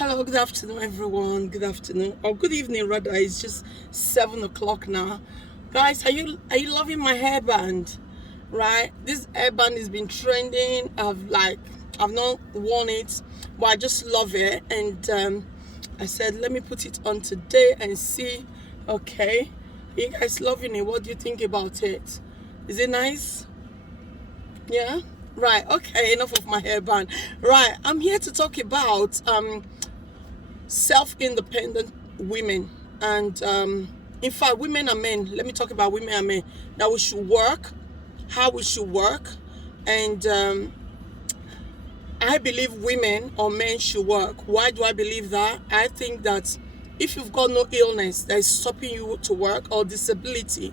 Hello, good afternoon, everyone. Good afternoon, or good evening, rather. It's just 7 o'clock now, guys. Are you loving my hairband? Right, this hairband has been trending. I've not worn it, but I just love it, and I said let me put it on today and see. Okay, you guys loving it? What do you think about it? Is it nice? Yeah. Right. Okay. Enough of my hairband. Right. I'm here to talk about self-independent women and in fact women and men. Let me talk about women and men, that we should work, how we should work, and I believe women or men should work. Why do I believe that? I think that if you've got no illness that is stopping you to work, or disability,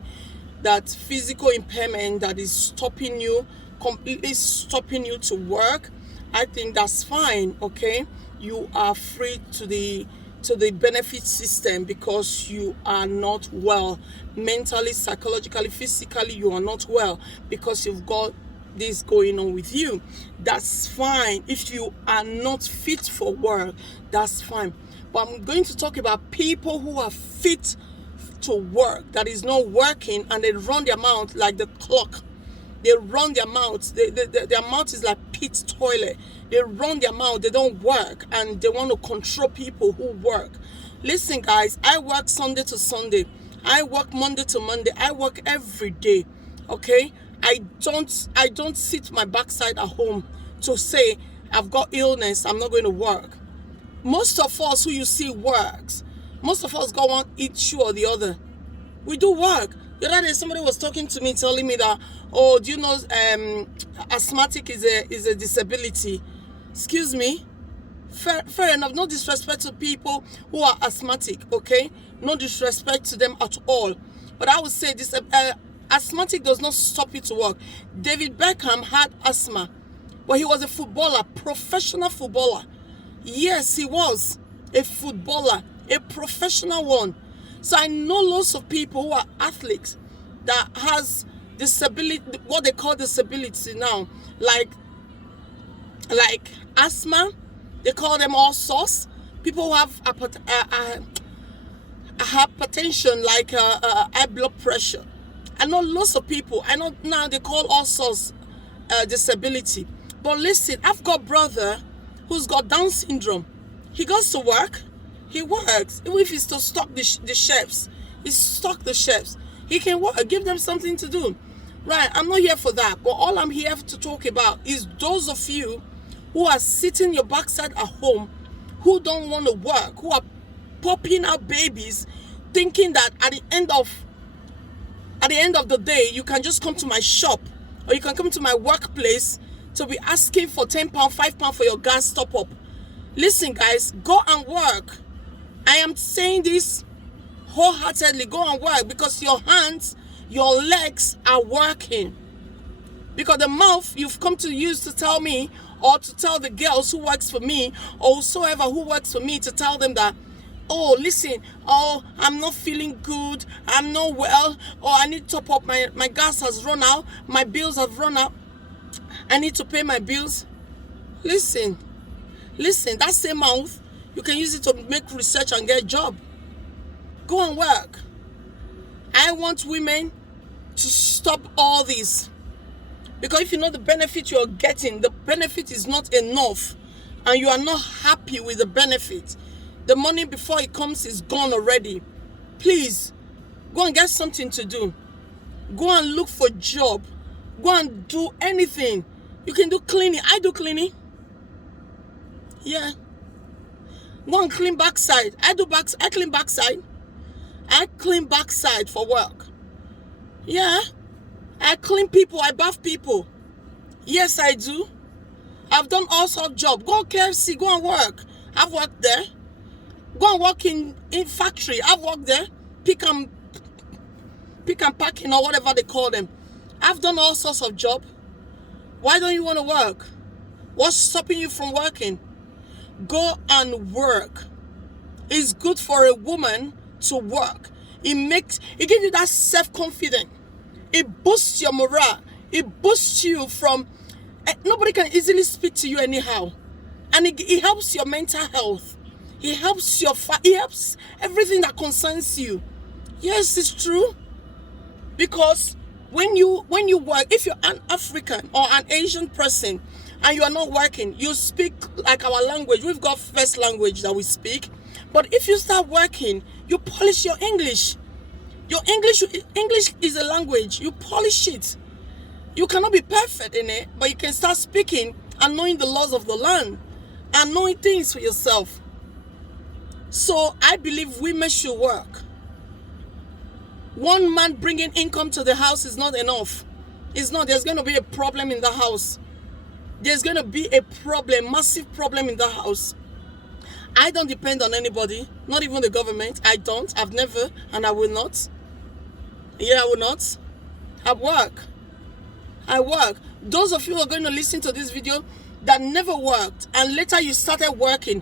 that physical impairment that is stopping you, completely stopping you to work, I think that's fine. Okay, you are free to the benefit system because you are not well mentally, psychologically, physically. You are not well because you've got this going on with you. That's fine. If you are not fit for work, that's fine. But I'm going to talk about people who are fit to work, that is not working, and they run their mouth like the clock. They run their mouths. Their mouth is like pit toilet. They run their mouth. They don't work, and they want to control people who work. Listen, guys. I work Sunday to Sunday. I work Monday to Monday. I work every day. Okay. I don't sit my backside at home to say I've got illness, I'm not going to work. Most of us who you see works. Most of us got one issue or the other. We do work. The other day, somebody was talking to me, telling me that, oh, do you know, asthmatic is a disability? Excuse me. Fair enough. No disrespect to people who are asthmatic. Okay, no disrespect to them at all. But I would say this: asthmatic does not stop you to work. David Beckham had asthma, but he was a footballer, professional footballer. Yes, he was a footballer, a professional one. So I know lots of people who are athletes that has disability, what they call disability now, like asthma. They call them all sorts. People who have hypertension, like high blood pressure. I know lots of people. I know now they call all sorts disability. But listen, I've got a brother who's got Down syndrome. He goes to work. He works. Even if he's to stock the chefs, he stock the chefs. He can work. Give them something to do. Right, I'm not here for that. But all I'm here to talk about is those of you who are sitting your backside at home, who don't want to work, who are popping out babies, thinking that at the end of the day, you can just come to my shop or you can come to my workplace to be asking for £10, £5 for your gas top up. Listen, guys, go and work. I am saying this wholeheartedly. Go and work, because your hands, your legs are working. Because the mouth you've come to use to tell me, or to tell the girls who works for me, or whosoever who works for me, to tell them that, oh, listen, oh, I'm not feeling good, I'm not well, or I need to top up, my gas has run out, my bills have run out, I need to pay my bills. Listen, that same mouth, you can use it to make research and get a job. Go and work. I want women to stop all this. Because if you know the benefit you're getting, the benefit is not enough, and you are not happy with the benefit, the money before it comes is gone already. Please, go and get something to do. Go and look for a job. Go and do anything. You can do cleaning. I do cleaning. Yeah. Go and clean backside. I clean backside. I clean backside for work. Yeah. I clean people. I bath people. Yes, I do. I've done all sorts of jobs. Go KFC. Go and work. I've worked there. Go and work in factory. I've worked there. Pick and packing, or whatever they call them. I've done all sorts of jobs. Why don't you want to work? What's stopping you from working? Go and work. It's good for a woman to work. It gives you that self-confidence. It boosts your morale. It boosts you from, nobody can easily speak to you anyhow. And it helps your mental health. He helps he helps everything that concerns you. Yes, it's true. Because when you work, if you're an African or an Asian person and you are not working, you speak like our language. We've got first language that we speak. But if you start working, you polish your English. Your English is a language. You polish it. You cannot be perfect in it, but you can start speaking and knowing the laws of the land and knowing things for yourself. So I believe women should work. One man bringing income to the house is not enough. It's not. There's going to be a problem in the house. There's going to be a problem, massive problem in the house. I don't depend on anybody, not even the government. I don't. I've never, and I will not. Yeah, I will not. I work. Those of you who are going to listen to this video that never worked and later you started working,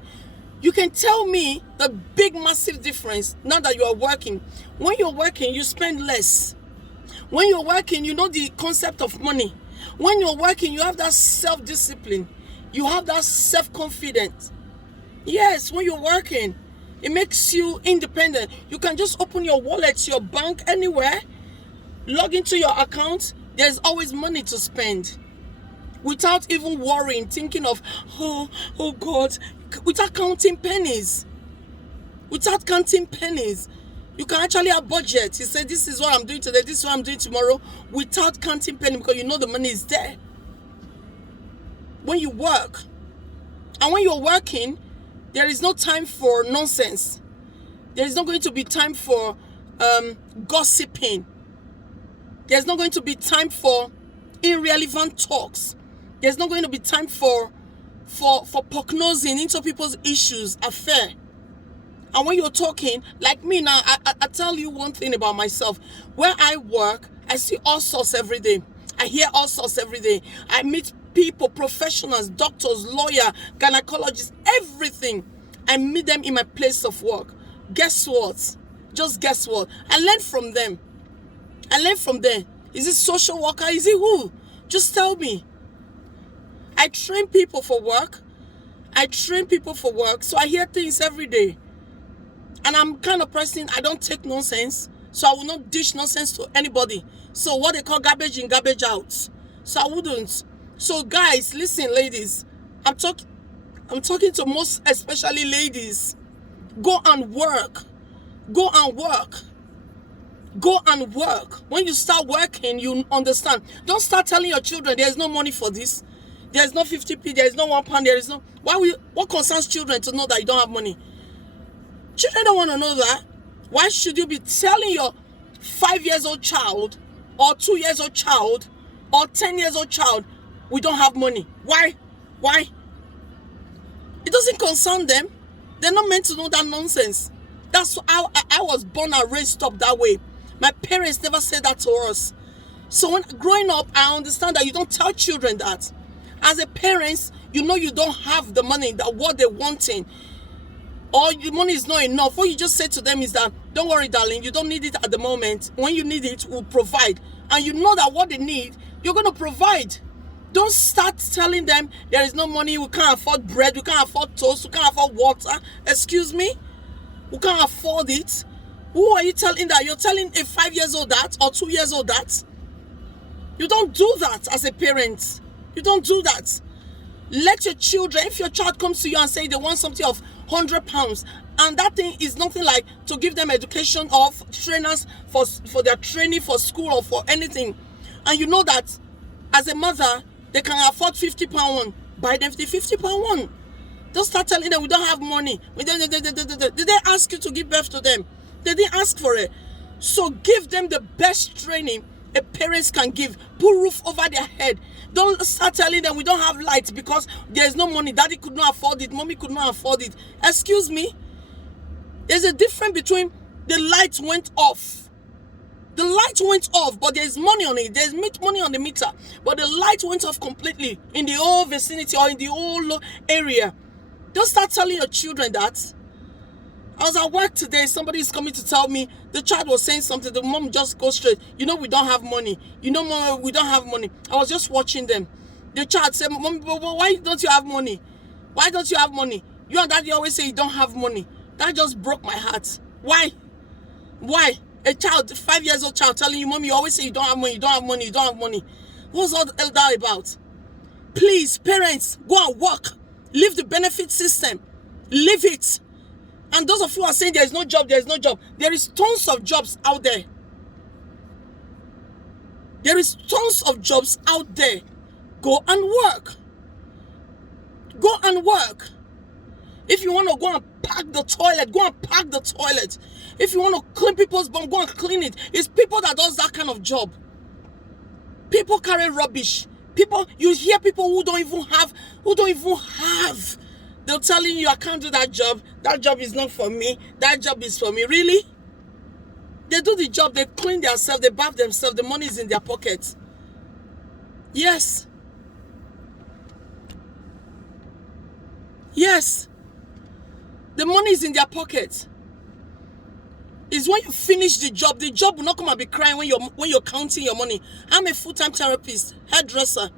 you can tell me the big, massive difference now that you are working. When you're working, you spend less. When you're working, you know the concept of money. When you're working, you have that self-discipline. You have that self-confidence. Yes, when you're working, it makes you independent. You can just open your wallet, your bank, anywhere, log into your account. There's always money to spend without even worrying, thinking of, oh God, without counting pennies. Without counting pennies. You can actually have budget. You say, this is what I'm doing today, this is what I'm doing tomorrow, without counting pennies, because you know the money is there. When you work, and when you're working, there is no time for nonsense. There is not going to be time for gossiping. There's not going to be time for irrelevant talks. There's not going to be time for prognosing into people's issues, affair. And when you're talking, like me now, I tell you one thing about myself. Where I work, I see all sorts every day. I hear all sorts every day. I meet people, professionals, doctors, lawyers, gynecologists, everything. I meet them in my place of work. Guess what? Just guess what? I learn from them. Is it social worker? Is it who? Just tell me. I train people for work. So I hear things every day. And I'm kind of person, I don't take nonsense. So I will not dish nonsense to anybody. So what they call garbage in, garbage out. So I wouldn't. So guys, listen, ladies. I'm talking to most especially ladies. Go and work. When you start working, you understand. Don't start telling your children there's no money for this. There's no 50p, there's no £1, there is no. What concerns children to know that you don't have money? Children don't want to know that. Why should you be telling your 5-year-old child or 2-year-old child or 10-year-old child we don't have money? Why? It doesn't concern them. They're not meant to know that nonsense. That's how I was born and raised up that way. My parents never said that to us. So when growing up, I understand that you don't tell children that. As a parent, you know you don't have the money, that what they're wanting, or the money is not enough. What you just say to them is that, don't worry, darling, you don't need it at the moment. When you need it, we'll provide. And you know that what they need, you're going to provide. Don't start telling them there is no money, we can't afford bread, we can't afford toast, we can't afford water. Excuse me? We can't afford it. Who are you telling that? You're telling a 5-year-old that or 2-year-old that? You don't do that as a parent. You don't do that. Let your children, if your child comes to you and say they want something of £100, and that thing is nothing like to give them education of trainers for their training for school or for anything, and you know that as a mother they can afford £50 one, buy them the £50 one. Don't start telling them we don't have money. Did they ask you to give birth to them? They didn't ask for it. So give them the best training a parents can give. Put roof over their head. Don't start telling them we don't have lights because there's no money. Daddy could not afford it. Mommy could not afford it. Excuse me. There's a difference between the lights went off. The light went off, but there's money on it. There's money on the meter. But the light went off completely in the whole vicinity or in the whole area. Don't start telling your children that. I was at work today. Somebody is coming to tell me the child was saying something. The mom just goes straight. You know we don't have money. You know, mom, we don't have money. I was just watching them. The child said, Mom, why don't you have money? Why don't you have money? You and daddy always say you don't have money. That just broke my heart. Why? Why? A child, 5 years old child telling you, mommy, you always say you don't have money, you don't have money, you don't have money. What's all that about? Please, parents, go and work. Leave the benefit system. Leave it. And those of you who are saying there is no job, there is no job. There is tons of jobs out there. There is tons of jobs out there. Go and work. Go and work. If you want to go and pack the toilet, go and pack the toilet. If you want to clean people's bum, go and clean it. It's people that does that kind of job. People carry rubbish. People, you hear people who don't even have. They're telling you, I can't do that job. That job is not for me. That job is for me. Really? They do the job. They clean themselves. They bath themselves. The money is in their pockets. Yes. Yes. The money is in their pocket. It's when you finish the job will not come and be crying when you're counting your money. I'm a full-time therapist, hairdresser.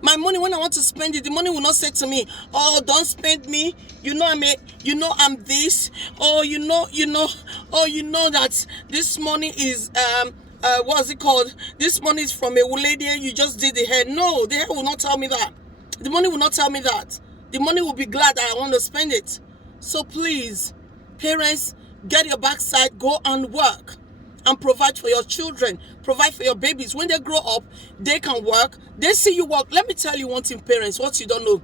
My money, when I want to spend it, the money will not say to me, oh, don't spend me. I'm this. Oh, you know that this money is what's it called? This money is from a lady you just did the hair. No, the hair will not tell me that. The money will not tell me that. The money will be glad that I want to spend it. So please, parents, get your backside, go and work and provide for your children, provide for your babies. When they grow up, they can work. They see you work. Let me tell you one thing, parents, what you don't know.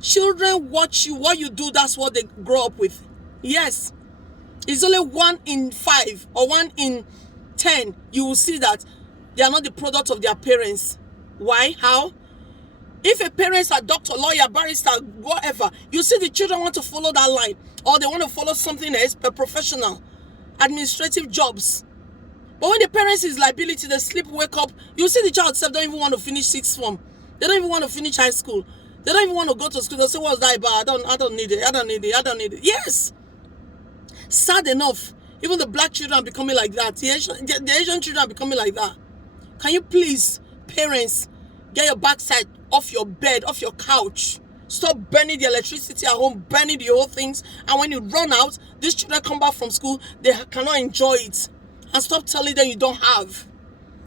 Children watch you, what you do, that's what they grow up with. Yes. It's only 1 in 5 or 1 in 10. You will see that they are not the product of their parents. Why? How? If a parent's a doctor, lawyer, barrister, whatever, you see the children want to follow that line, or they want to follow something else, a professional, administrative jobs. But when the parents is liability, they sleep, wake up, you see the child self don't even want to finish sixth form. They don't even want to finish high school. They don't even want to go to school. They say, what's that about? I don't need it. Yes. Sad enough. Even the black children are becoming like that. The Asian children are becoming like that. Can you please, parents, get your backside off your bed, off your couch. Stop burning the electricity at home, burning the whole things. And when you run out, these children come back from school, they cannot enjoy it. And stop telling them you don't have.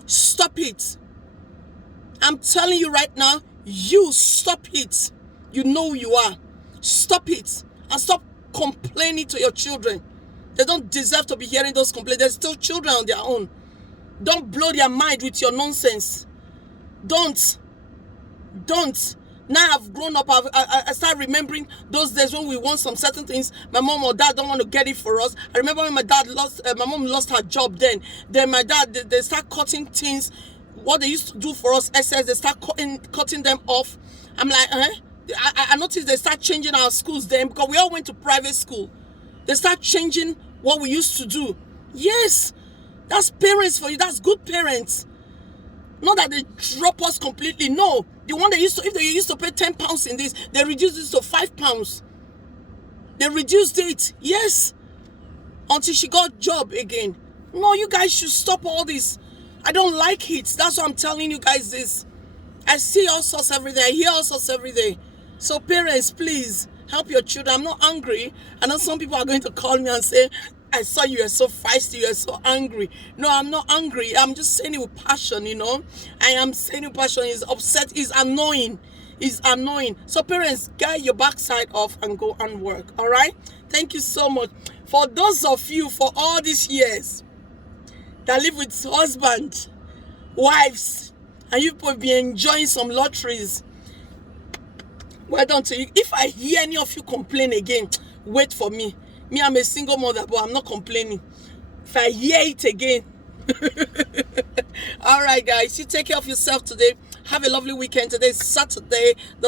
Stop it. I'm telling you right now, you stop it. You know who you are. Stop it. And stop complaining to your children. They don't deserve to be hearing those complaints. They're still children on their own. Don't blow their mind with your nonsense. Don't. Now I've grown up, I start remembering those days when we want some certain things. My mom or dad don't want to get it for us. I remember when my mom lost her job then. Then my dad, they start cutting things. What they used to do for us, SS, they start cutting them off. I'm like, I noticed they start changing our schools then, because we all went to private school. They start changing what we used to do. Yes, that's parents for you. That's good parents. Not that they drop us completely. No. The one if they used to pay £10 in this, they reduced it to £5. They reduced it. Yes. Until she got job again. No, you guys should stop all this. I don't like it. That's why I'm telling you guys this. I see all sorts every day. I hear all sorts every day. So parents, please help your children. I'm not angry. I know some people are going to call me and say, I saw you are so feisty, you are so angry. No, I'm not angry. I'm just saying it with passion, I am saying it with passion. It's upset. It's annoying. It's annoying. So parents, get your backside off and go and work. All right? Thank you so much. For those of you, for all these years, that live with husband, wives, and you will be enjoying some lotteries, well done to you. If I hear any of you complain again, wait for me. Me, I'm a single mother, but I'm not complaining. If I hear it again. All right, guys. You take care of yourself today. Have a lovely weekend. Today is Saturday.